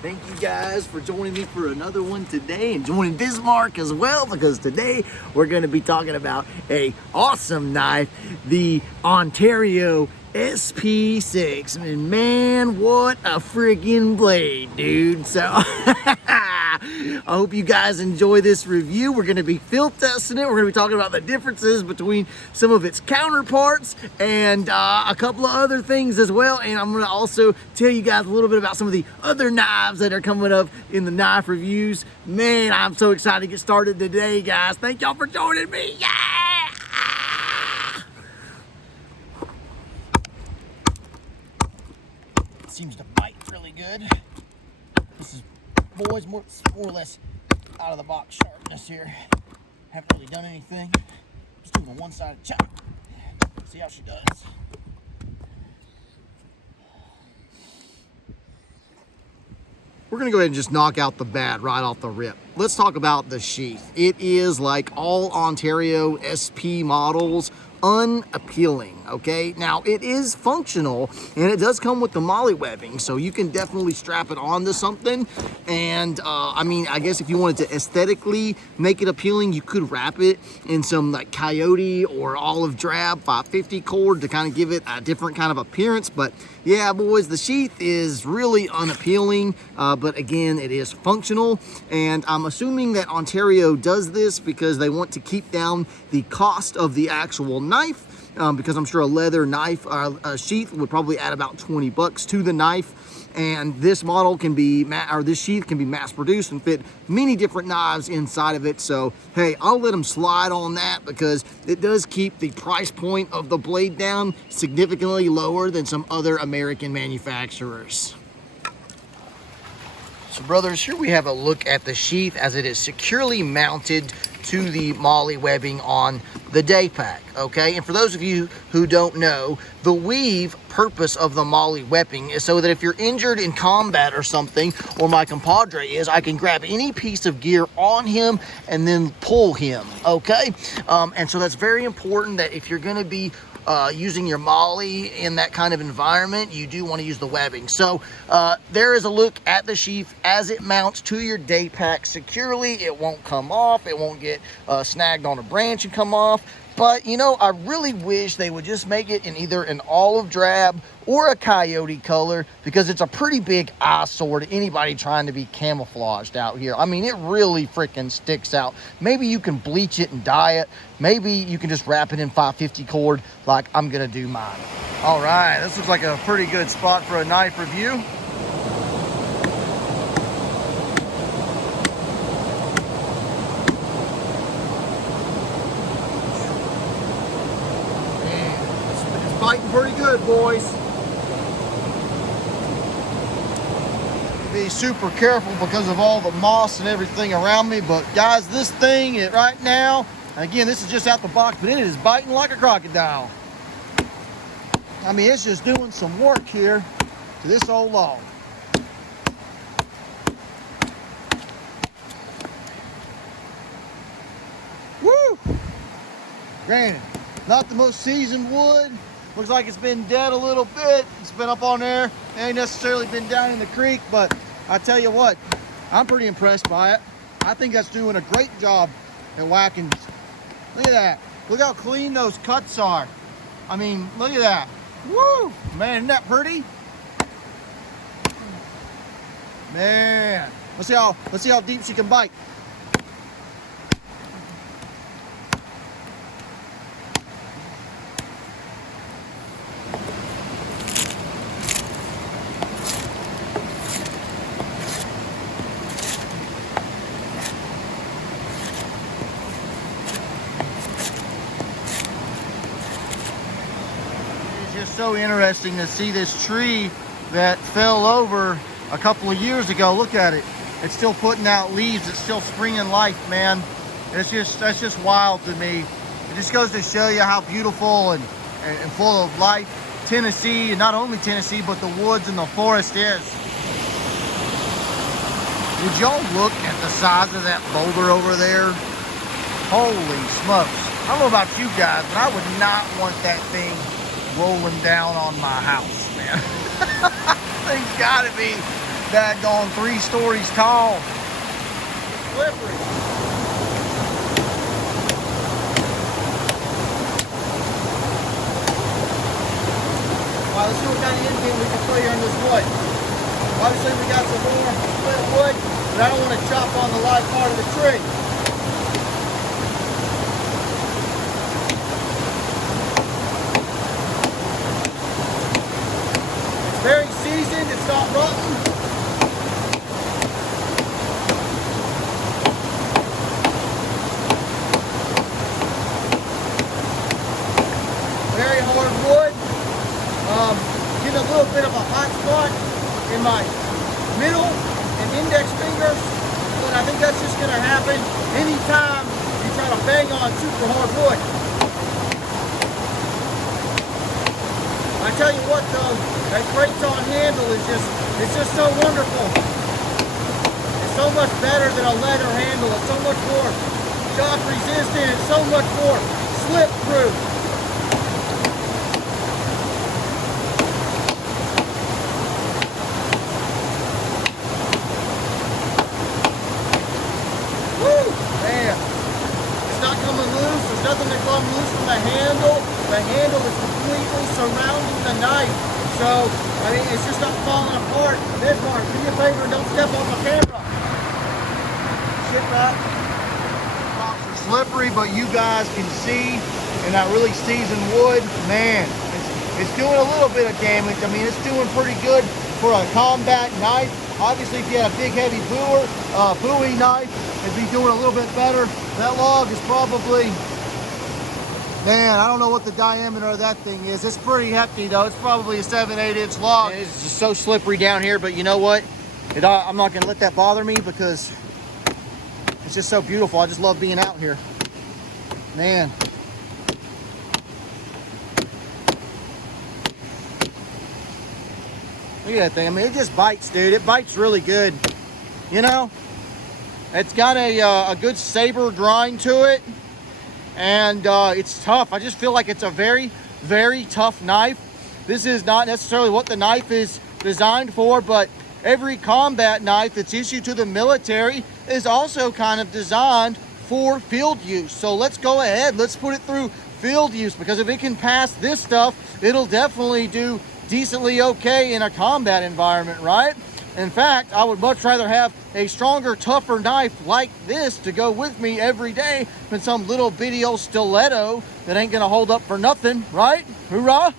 Thank you guys for joining me for another one today, and joining Bismarck as well, because today we're going to be talking about a awesome knife, the Ontario SP6. And man, what a freaking blade, dude. So I hope you guys enjoy this review. We're going to be field testing it. We're going to be talking about the differences between some of its counterparts and a couple of other things as well. And I'm going to also tell you guys a little bit about some of the other knives that are coming up in the knife reviews. Man, I'm so excited to get started today, guys. Thank y'all for joining me. Yeah! It seems to bite really good. This is, boys, more or less out of the box sharpness here. Haven't really done anything. Just doing a one-sided chop. See how she does. We're gonna go ahead and just knock out the bad right off the rip. Let's talk about the sheath. It is, like all Ontario SP models, unappealing, okay? Now, it is functional, and it does come with the molly webbing, so you can definitely strap it onto something. And I mean, I guess if you wanted to aesthetically make it appealing, you could wrap it in some like coyote or olive drab 550 cord to kind of give it a different kind of appearance. But yeah, boys, the sheath is really unappealing, but again, it is functional. And I'm assuming that Ontario does this because they want to keep down the cost of the actual knife, because I'm sure a leather knife sheath would probably add about 20 bucks to the knife. And this model can be, this sheath can be mass produced and fit many different knives inside of it. So, hey, I'll let them slide on that because it does keep the price point of the blade down significantly lower than some other American manufacturers. So, brothers, here we have a look at the sheath as it is securely mounted to the molly webbing on the day pack, okay? And for those of you who don't know, the weave purpose of the molly webbing is so that if you're injured in combat or something, or my compadre is, I can grab any piece of gear on him and then pull him, okay? And so that's very important that if you're gonna be using your molly in that kind of environment, you do want to use the webbing. So there is a look at the sheath as it mounts to your day pack securely. It won't come off. It won't get snagged on a branch and come off. But, you know, I really wish they would just make it in either an olive drab or a coyote color, because it's a pretty big eyesore to anybody trying to be camouflaged out here. I mean, it really freaking sticks out. Maybe you can bleach it and dye it. Maybe you can just wrap it in 550 cord like I'm gonna do mine. All right, this looks like a pretty good spot for a knife review. Fighting pretty good, boys. Be super careful because of all the moss and everything around me, but guys, this thing right now, again, this is just out the box, but it is biting like a crocodile. I mean, it's just doing some work here to this old log. Woo! Granted, not the most seasoned wood. Looks like it's been dead a little bit. It's been up on there. It ain't necessarily been down in the creek, but I tell you what, I'm pretty impressed by it. I think that's doing a great job at whacking. Look at that. Look how clean those cuts are. I mean, look at that. Woo! Man, isn't that pretty? Man. Let's see how deep she can bite. Just so interesting to see this tree that fell over a couple of years ago. Look at it. It's still putting out leaves. It's still springing life, man. That's just wild to me. It just goes to show you how beautiful and full of life Tennessee, and not only Tennessee, but the woods and the forest is. Would y'all look at the size of that boulder over there? Holy smokes. I don't know about you guys, but I would not want that thing rolling down on my house, man. Thing's gotta be daggone 3 stories tall. Slippery. All right, let's see what kind of indent we can put here in this wood. Obviously, we got some more split wood, but I don't want to chop on the live part of the tree. It's very seasoned. It's not rotten. Very hard wood. Getting a little bit of a hot spot in my middle and index fingers, but I think that's just going to happen anytime you try to bang on super hard wood. I tell you what though, that Kraton handle is just so wonderful. It's so much better than a leather handle. It's so much more shock resistant. It's so much more slip proof. Nothing that comes loose from the handle. The handle is completely surrounding the knife. So, I mean, it's just not falling apart. This part, do me a favor and don't step on my camera. Shit, that. Rocks are slippery, but you guys can see in that really seasoned wood, man, it's doing a little bit of damage. I mean, it's doing pretty good for a combat knife. Obviously, if you had a big, heavy Bowie knife, it'd be doing a little bit better. That log is probably... Man, I don't know what the diameter of that thing is. It's pretty hefty though. It's probably a 7-8 inch log. And it's just so slippery down here, but you know what? I'm not gonna let that bother me because it's just so beautiful. I just love being out here. Man. Look at that thing. I mean, it just bites, dude. It bites really good. You know? It's got a good saber grind to it. And it's tough. I just feel like it's a very, very tough knife. This is not necessarily what the knife is designed for, but every combat knife that's issued to the military is also kind of designed for field use. So let's go ahead, let's put it through field use, because if it can pass this stuff, it'll definitely do decently okay in a combat environment, right? In fact, I would much rather have a stronger, tougher knife like this to go with me every day than some little bitty old stiletto that ain't gonna hold up for nothing, right? Hoorah!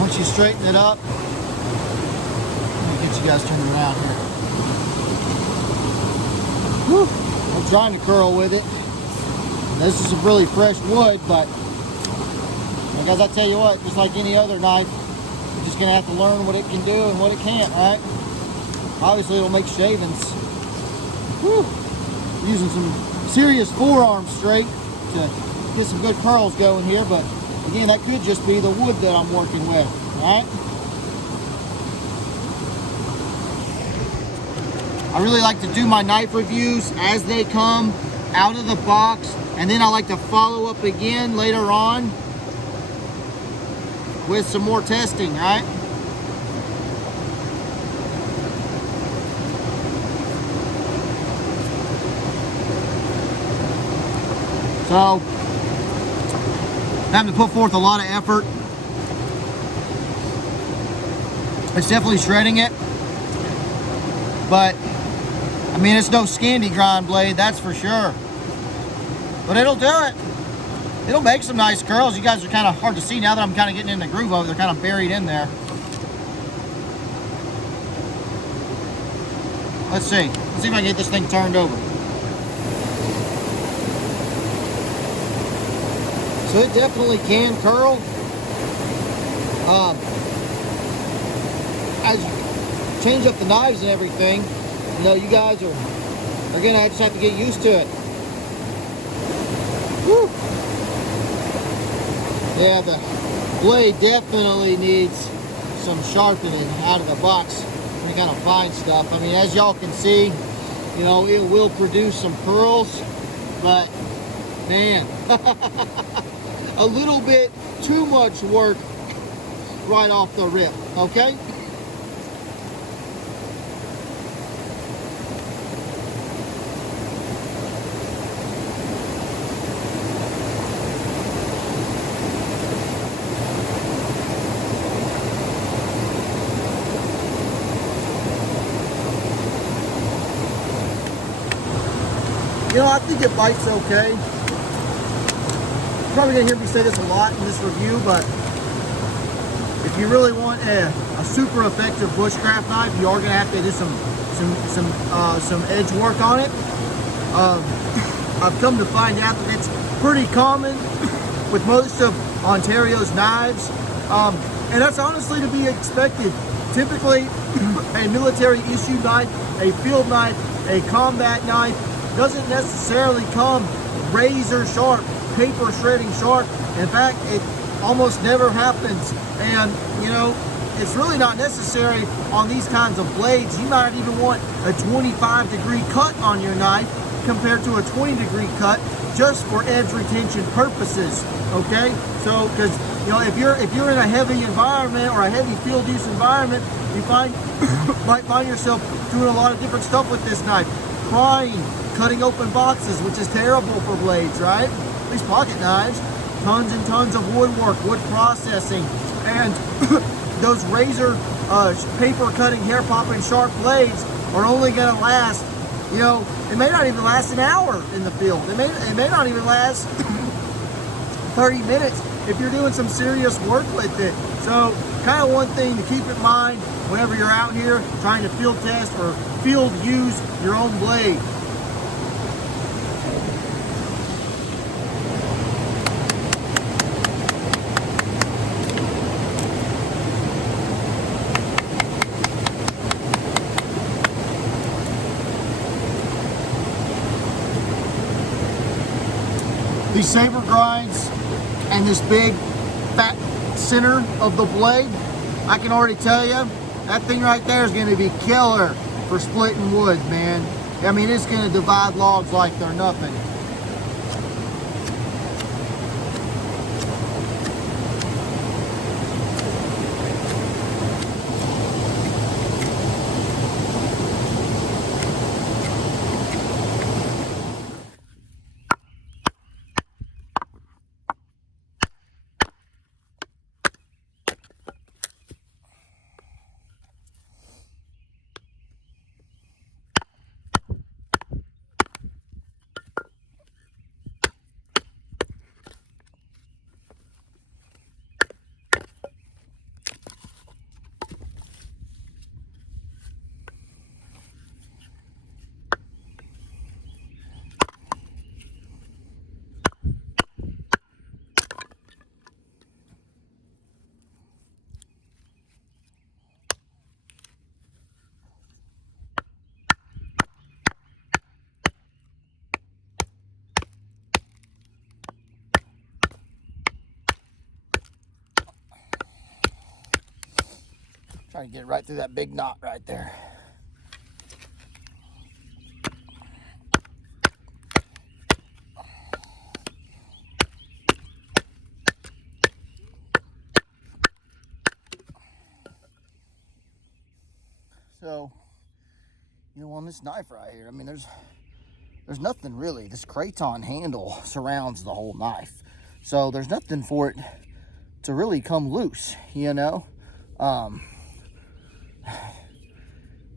Once you straighten it up, let me get you guys turned around here. Whew. I'm trying to curl with it. This is some really fresh wood, but guys, I tell you what, just like any other knife, you're just gonna have to learn what it can do and what it can't, right? Obviously, it'll make shavings. Whew. Using some serious forearm straight to get some good curls going here, but again, that could just be the wood that I'm working with, right? I really like to do my knife reviews as they come out of the box, and then I like to follow up again later on with some more testing, right? So, having to put forth a lot of effort. It's definitely shredding it, but I mean, it's no Scandi grind blade, that's for sure. But it'll do it. It'll make some nice curls. You guys are kind of hard to see now that I'm kind of getting in the groove of it. They're kind of buried in there. Let's see. Let's see if I can get this thing turned over. So it definitely can curl. As you change up the knives and everything, you know, you guys are gonna just have to get used to it. Woo. Yeah, the blade definitely needs some sharpening out of the box. Any kind of fine stuff. I mean, as y'all can see, You know, it will produce some curls, but man, a little bit too much work right off the rip, okay? You know, I think it bites okay. You're probably gonna hear me say this a lot in this review, but if you really want a super effective bushcraft knife, you are gonna have to do some edge work on it. I've come to find out that it's pretty common with most of Ontario's knives, and that's honestly to be expected. Typically, a military issue knife, a field knife, a combat knife doesn't necessarily come razor sharp, paper shredding sharp. In fact, it almost never happens. And you know, it's really not necessary on these kinds of blades. You might even want a 25-degree cut on your knife compared to a 20-degree cut, just for edge retention purposes. Okay, so because you know, if you're in a heavy environment or a heavy field use environment, you might find yourself doing a lot of different stuff with this knife, prying, cutting open boxes, which is terrible for blades, right? These pocket knives, tons and tons of woodwork, wood processing, and those razor paper cutting, hair popping sharp blades are only going to last, you know, it may not even last an hour in the field. It may not even last 30 minutes if you're doing some serious work with it. So kind of one thing to keep in mind whenever you're out here trying to field test or field use your own blade. These saber grinds and this big fat center of the blade, I can already tell you, that thing right there is going to be killer for splitting wood, man. I mean, it's going to divide logs like they're nothing. Trying to get right through that big knot right there. So, you know, on this knife right here, I mean, there's nothing really. This craton handle surrounds the whole knife. So there's nothing for it to really come loose, you know.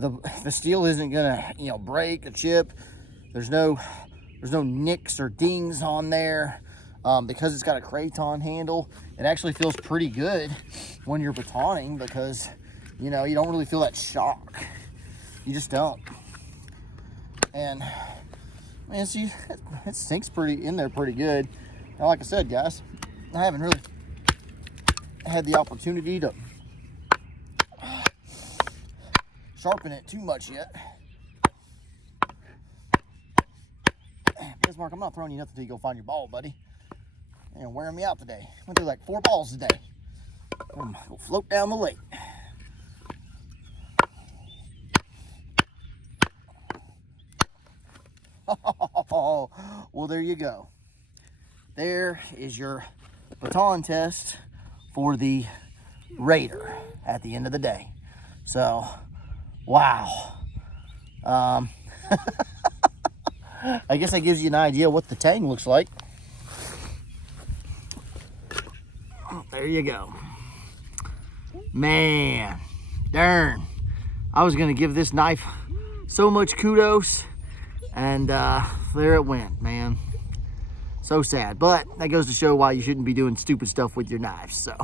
The steel isn't gonna, you know, break or chip. There's no nicks or dings on there, because it's got a craton handle. It actually feels pretty good when you're batoning because, you know, you don't really feel that shock. You just don't. And man, see, it sinks pretty in there pretty good. Now, like I said, guys, I haven't really had the opportunity to sharpen it too much yet. Bismarck, I'm not throwing you nothing until you go find your ball, buddy. You're wearing me out today. Went through like 4 balls today. Go float down the lake. Well, there you go. There is your baton test for the Raider at the end of the day. So, wow. I guess that gives you an idea what the tang looks like. There you go. Man, darn. I was gonna give this knife so much kudos, and there it went, man. So sad, but that goes to show why you shouldn't be doing stupid stuff with your knives, so.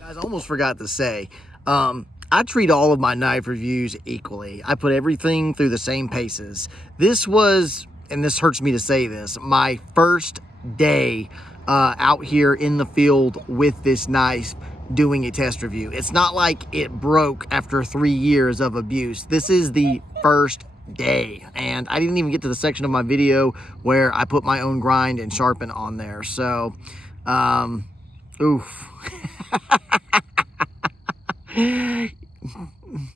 Guys, I almost forgot to say, I treat all of my knife reviews equally. I put everything through the same paces. This was, and this hurts me to say this, my first day out here in the field with this knife doing a test review. It's not like it broke after 3 years of abuse. This is the first day, and I didn't even get to the section of my video where I put my own grind and sharpen on there. So, oof.